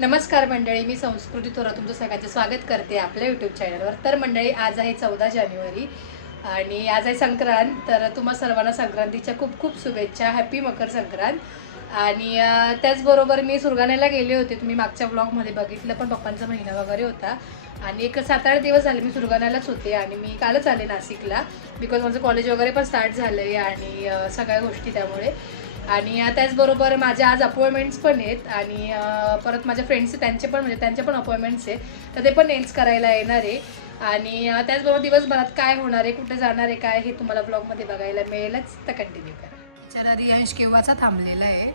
नमस्कार मंडळी, मी संस्कृती थोरात तुमचं सगळ्यांचं स्वागत करते आपल्या यूट्यूब चॅनलवर. तर मंडळी, आज आहे 14 जानेवारी आणि आज आहे संक्रांत. तर तुम्हा सर्वांना संक्रांतीच्या खूप खूप शुभेच्छा. हॅपी मकर संक्रांत. आणि त्याचबरोबर मी सुरगाण्याला गेले होते, तुम्ही मागच्या ब्लॉगमध्ये बघितलं, पण पप्पांचा महिना वगैरे होता आणि एक 7-8 दिवस झाले मी सुरगाण्यालाच होते. आणि मी कालच आले नाशिकला, बिकॉज माझं कॉलेज वगैरे पण स्टार्ट झालं आहे आणि सगळ्या गोष्टी त्यामुळे. आणि त्याचबरोबर माझ्या आज अपॉइंटमेंट्स पण आहेत आणि परत माझ्या फ्रेंड्स त्यांचे पण म्हणजे त्यांचे पण अपॉइंटमेंट्स आहेत, तर ते पण नेल्स करायला येणार आहे. आणि त्याचबरोबर दिवसभरात काय होणार आहे, कुठे जाणार आहे, काय हे तुम्हाला ब्लॉगमध्ये बघायला मिळेलच, तर कंटिन्यू करा. बिचारा रियांश केव्हाचा थांबलेला आहे,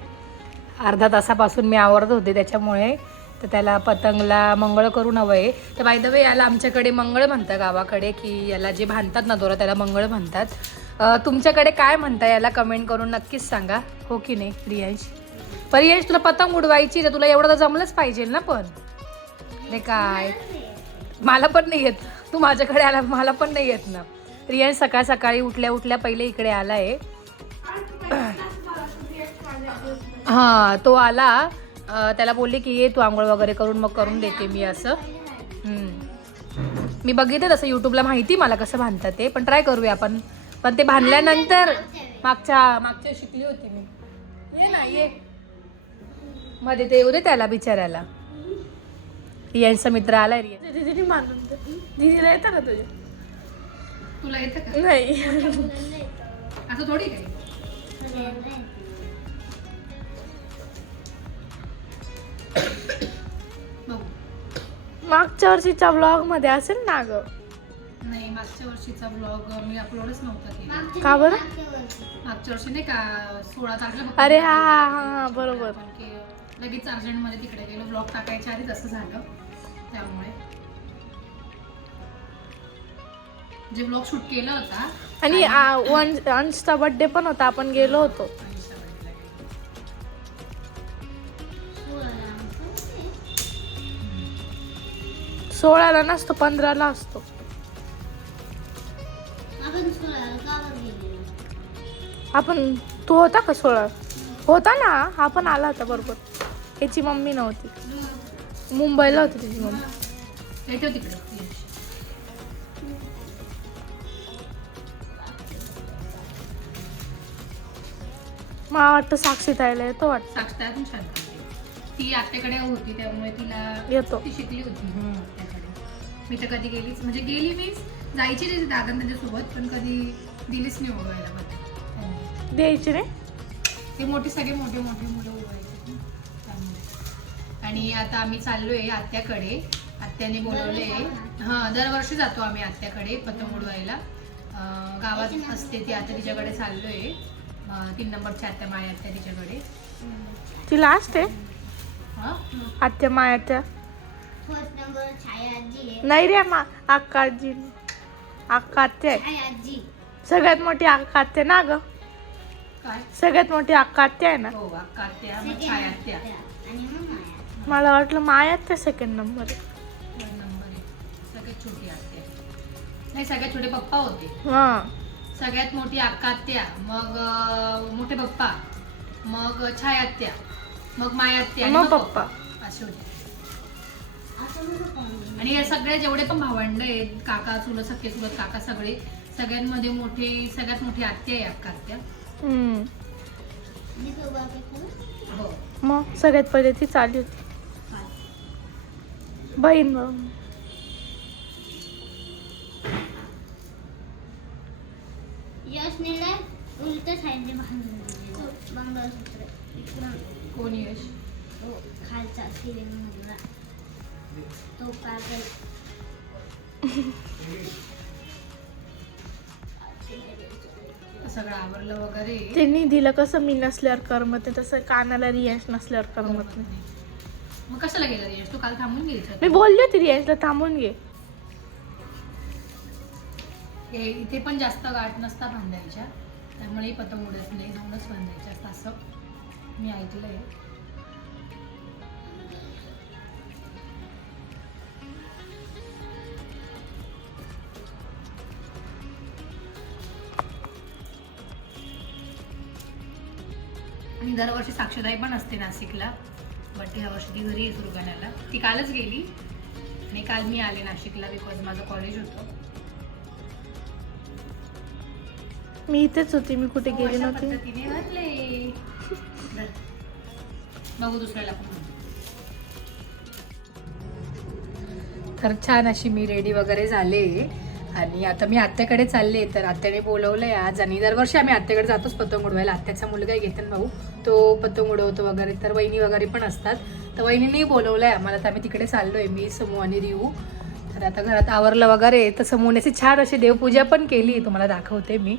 अर्धा तासापासून मी आवरत होते त्याच्यामुळे. तर त्याला पतंगला मंगळ करून हवं आहे. तर बाय द वे, याला आमच्याकडे मंगळ म्हणतात गावाकडे, की याला जे बांधतात ना दोरा त्याला मंगळ म्हणतात. तुमच्याकडे काय म्हणता याला कमेंट करून नक्कीच सांगा, हो की नाही रियांश? रियांश, तुला पतंग उडवायची तर तुला एवढं तर जमलंच पाहिजे ना. पण नाही काय, मला पण नाही येत. तू माझ्याकडे आला, मला पण नाही येत ना. रियांश सकाळ सकाळी उठल्या पहिले इकडे आला आहे. हां, तो आला. त्याला बोलले की ये तू आंघोळ वगैरे करून मग करून देते मी असं. मी बघितलं तसं यूट्यूबला, माहिती मला कसं बांधतात ते, पण ट्राय करूया आपण. पण ते बांधल्यानंतर मागच्या शिकली होती मी. ये ना, ये मध्ये ते येऊ दे त्याला बिचाऱ्याला. रियांचा मित्र आलाय. दीदीने बांधून दे. दीदीला येतं का तुझ्या? तुला येतं का? नाही. असं थोडी काही. मागच्या वर्षीच्या ब्लॉग मध्ये असेल ना ग? नाही, मागच्या वर्षीचा ब्लॉग मी अपलोडच नव्हता केला. का बरं? मागच्या वर्षी नाही का 16 तारखेला. अरे हा बरोबर. लगेच अर्जंटमध्ये तिकडे गेलो, ब्लॉग टाकायच्या आधीच असं झालं. त्यामुळे जे ब्लॉग शूट केला होता आणि अंशचा बर्थडे पण होता, आपण गेलो होतो. 16ला नसतो, 15ला असतो. आपण तू होता का 16? होता ना, हा पण आला होता बरोबर. याची मम्मी नव्हती, मुंबईला होती तिची मम्मी. तिकडे मला वाटतं साक्षी ताईला येतो वाटतं. साक्षीताई पण छान करते. ती आत्याकडे होती त्यामुळे तिला येतो. ती शिकली होती त्याकडे. मी तर कधी गेलीच, म्हणजे गेली मीच जायची नाही दादा त्यांच्यासोबत, पण कधी दिलीच नाही उडवायला मला. द्यायची नाही ते मोठे सगळे मोठे मुलं उडवायचे त्यामुळे. आणि आता आम्ही चाललोय आत्याकडे, आत्याने बोलवले. हां, दरवर्षी जातो आम्ही आत्याकडे पतंग उडवायला. गावात असते ती, आता तिच्याकडे चाललोय. 3 नंबरची आत्या, माया आत्या तिच्याकडे. तिला असते आत्या मायाच्या? नाही रे, अक्का आजी. अक्का आत्या आहे सगळ्यात मोठी. अक्का आत्या ना ग, काय सगळ्यात मोठी अक्का आत्या आहे ना. हो, अक्का आत्या, मग छाया आत्या. मला वाटलं माया आत्या सेकंड नंबर आहे. 1 नंबर आहे. सगळ्यात छोटी आत्या नाही, सगळ्यात छोटे पप्पा होते. हा, सगळ्यात मोठी अक्का आत्या, मग मोठे पप्पा, मग छाया आत्या, मग माया आत्या, मग पप्पा. असे होते. आणि या सगळ्या जेवढे पण भावंड आहेत, काका चुलत, सख्खे चुलत काका, सगळ्यांमध्ये सगळ्यात मोठी आत्या आहे अक्का आत्या. हो. मग सगळ्यात पहिले ती चालली होती बहीण. उलट साईडने मंगळसूत्र कोण यश? खालचा सिरिंग मधला तो कागद. सगळं आवरलं वगैरे. त्यांनी दिलं कसं, मी नसल्यावर करमत नाही तसं कानाला रियांश नसल्यावर करमत नाही. मग कशाला गेला यश? तू काल थांबून गेली. मी बोलली होती रियांशला थांबून घे. इथे पण जास्त गाठ नसता बांधायच्या, त्यामुळे पतंग उडत नाही, जाऊनच बांधायच्या असं मी ऐकलंय. आणि दरवर्षी साक्षीताई पण असते नाशिकला, बट ह्या वर्षी ती घरी आहे सुरगाण्याला. ती कालच गेली आणि काल मी आले नाशिकला बिकॉज माझं कॉलेज होतं. मी इथेच होती, मी कुठे गेली अशा नव्हती. पद्धतीने घातले. बघू दुसऱ्याला पण. तर छान अशी मी रेडी वगैरे झाले आणि आता मी आत्याकडे चालले. तर आत्याने बोलवलंय आज आणि दरवर्षी आम्ही आत्याकडे जातोच पतंग उडवायला. आत्याचा मुलगा घेतन भाऊ, तो पतंग उडवतो वगैरे. तर वहिनी वगैरे पण असतात. तर वहिनीने बोलवलंय आम्हाला, तर आम्ही तिकडे चाललोय, मी समूह आणि रिहू. तर आता घरात आवरलं वगैरे. तर समूहने छान अशी देवपूजा पण केली, तुम्हाला दाखवते मी.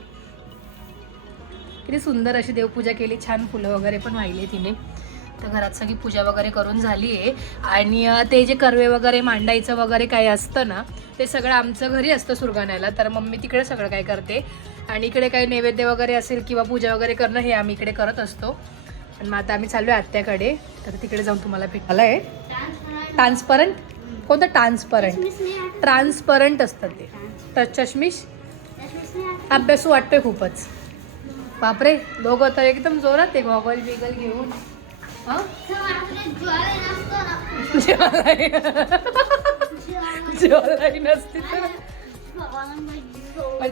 किती सुंदर अशी देवपूजा केली, छान फुलं वगैरे पण वाहिले तिने. तर घरात सगळी पूजा वगैरे करून झाली आहे. आणि ते जे कर्वे वगैरे मांडायचं वगैरे काही असतं ना, ते सगळं आमचं घरी असतं सुरगाण्याला. तर मम्मी तिकडे सगळं काय करते आणि इकडे काही नैवेद्य वगैरे असेल किंवा पूजा वगैरे करणं हे आम्ही इकडे करत असतो. आणि मग आता आम्ही चाललो आहे आत्याकडे. तर तिकडे जाऊन तुम्हाला भेटायला आहे. ट्रान्सपरंट कोणतं? ट्रान्सपरंट असतं ते. चष्मिश अभ्यासू वाटतोय खूपच. बापरे, दोघं तर एकदम जोरात आहे गॉगल बिगल घेऊन. ज्वालाई नसती तर.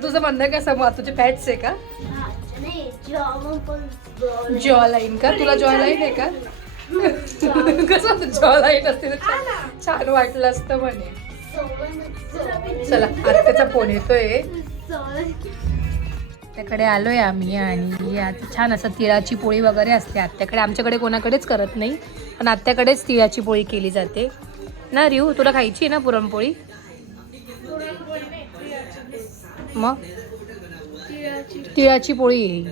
तुझं म्हणणं काय समोर तुझे फॅट्स आहे का? जॉलाईन का? तुला जॉलाईन आहे का? कसं होतं जॉलाईन असते तर छान वाटलं असतं म्हणे. चला आत्याचा फोन येतोय. त्याकडे आलोय आम्ही आणि छान असं तिळाची पोळी वगैरे असते आत्याकडे. आमच्याकडे कोणाकडेच करत नाही, पण आत्याकडेच तिळाची पोळी केली जाते ना. रिहू तुला खायची आहे ना पुरणपोळी? मग तिळाची पोळी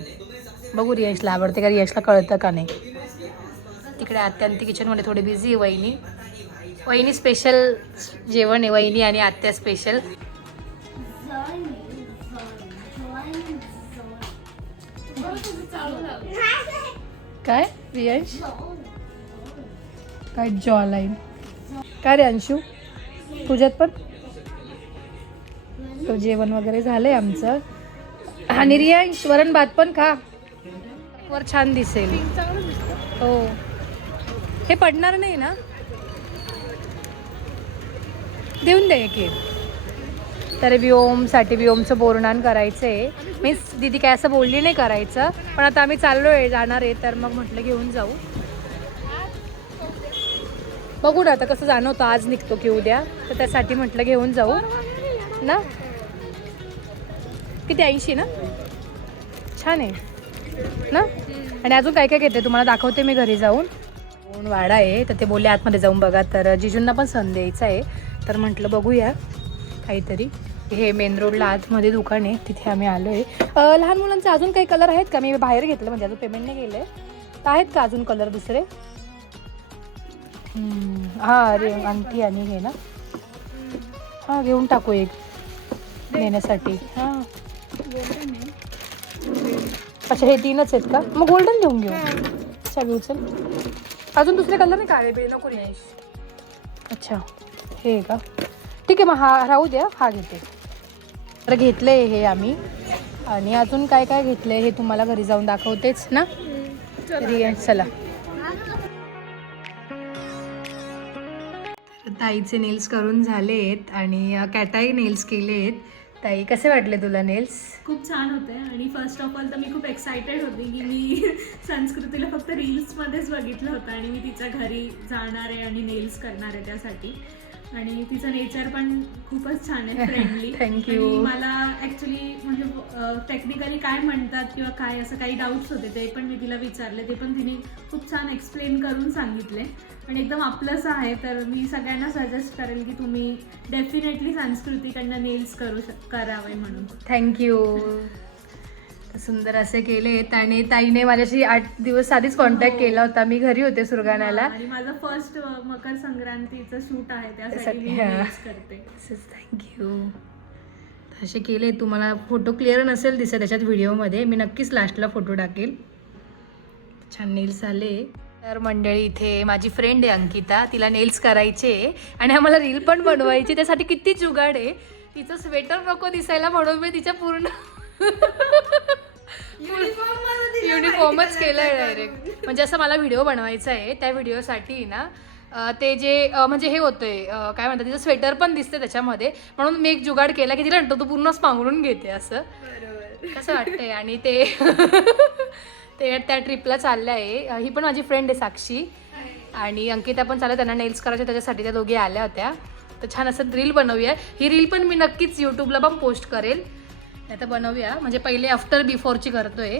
बघू रियांशला आवडते का, रियांशला कळतं का नाही. तिकडे आत्या आणि ती किचनमध्ये थोडी बिझी आहे. वहिनी स्पेशल जेवण आहे, वहिनी आणि आत्या स्पेशल. काय रियांश? काय जॉलाईन? काय रे अंशू, तुझ्यात पण? तो जेवण वगैरे झालंय आमचं. आणि रियांश वरण भात पण खा, वर छान दिसेल. हो, हे पडणार नाही ना? देऊन द्या की. तर व्योमसाठी व्योमचं बोरणान करायचं आहे. मीन्स दीदी काय असं बोलली नाही करायचं, पण आता आम्ही चाललो आहे, जाणार आहे. तर मग म्हटलं घेऊन जाऊ. बघू ना आता कसं जाणवतं, आज निघतो की उद्या. तर त्यासाठी म्हटलं घेऊन जाऊ ना. किती 80 ना? छान आहे ना. आणि अजून काय काय घेते तुम्हाला दाखवते मी घरी जाऊन. वाडा आहे तर ते बोलले आतमध्ये जाऊन बघा. तर जिजूंना पण सण द्यायचा आहे, तर म्हटलं बघूया काहीतरी. हे मेन रोडला आतमध्ये दुकान आहे, तिथे आम्ही आलो आहे. लहान मुलांचे अजून काही कलर आहेत का? मी बाहेर घेतलं म्हणजे अजून पेमेंट नाही केलं आहे. तर आहेत का अजून कलर दुसरे? हां अरे अंगठी आणि हे ना. हां घेऊन टाकू एक नेण्यासाठी. हां अच्छा हे 3च आहेत का? मग गोल्डन घेऊन घेऊ. अच्छा घेऊ चल. अजून दुसरे कलर नाही काळे बिळे नको नाही. अच्छा हे का? ठीक आहे मग हा राहू द्या, हा घेते. तर घेतलं आहे हे आम्ही. आणि अजून काय काय घेतलं आहे हे तुम्हाला घरी जाऊन दाखवतेच ना. चला. ताईचे नेल्स करून झालेत आणि कॅटाई नेल्स केलेत. ताई कसे वाटले तुला नेल्स? खूप छान होते. आणि फर्स्ट ऑफ ऑल तर मी खूप एक्सायटेड होती की मी संस्कृतीला फक्त रील्समध्येच बघितलं होतं आणि मी तिच्या घरी जाणार आहे आणि नेल्स करणार आहे त्यासाठी. आणि तिचं नेचर पण खूपच छान आहे, फ्रेंडली. थँक्यू. मला ॲक्च्युली म्हणजे टेक्निकली काय म्हणतात किंवा काय असं काही डाऊट्स होते ते पण मी तिला विचारले, ते पण तिने खूप छान एक्सप्लेन करून सांगितले आणि एकदम आपलंच आहे. तर मी सगळ्यांना सजेस्ट करेल की तुम्ही डेफिनेटली संस्कृतीकडनं नेल्स करावे म्हणून. थँक्यू. सुंदर असे केलेत. आणि ताईने माझ्याशी 8 दिवस आधीच कॉन्टॅक्ट केला होता, मी घरी होते सुरगाण्याला. आणि माझं फर्स्ट मकर संक्रांतीचं शूट आहे त्यासाठी मी नेल्स करते. थँक्यू. असे केले. तुम्हाला फोटो क्लिअर नसेल दिसत त्याच्यात व्हिडिओमध्ये, मी नक्कीच लास्टला फोटो टाकेल. छान नेल्स आले. तर मंडळी इथे माझी फ्रेंड आहे अंकिता, तिला नेल्स करायचे आणि आम्हाला रील पण बनवायची. त्यासाठी किती जुगाड आहे. तिचं स्वेटर नको दिसायला म्हणून मी तिच्या पूर्ण युनिफॉर्मच केलंय डायरेक्ट. म्हणजे असं मला व्हिडिओ बनवायचा आहे, त्या व्हिडिओसाठी ना ते जे म्हणजे हे होतंय काय म्हणतात, तिचं स्वेटर पण दिसते त्याच्यामध्ये, म्हणून मी एक जुगाड केला की तिला म्हणतो तू पूर्ण पांघरून घेते असं. कसं वाटतंय. आणि ते ते त्या ट्रिपला चाललं आहे. ही पण माझी फ्रेंड आहे साक्षी, आणि अंकिता पण चाललं, त्यांना नेल्स करायचे त्याच्यासाठी त्या दोघी आल्या होत्या. तर छान असं रील बनवूया. ही रील पण मी नक्कीच यूट्यूबला पण पोस्ट करेल. आता बनवूया, म्हणजे पहिले आफ्टर बिफोरची करतोय.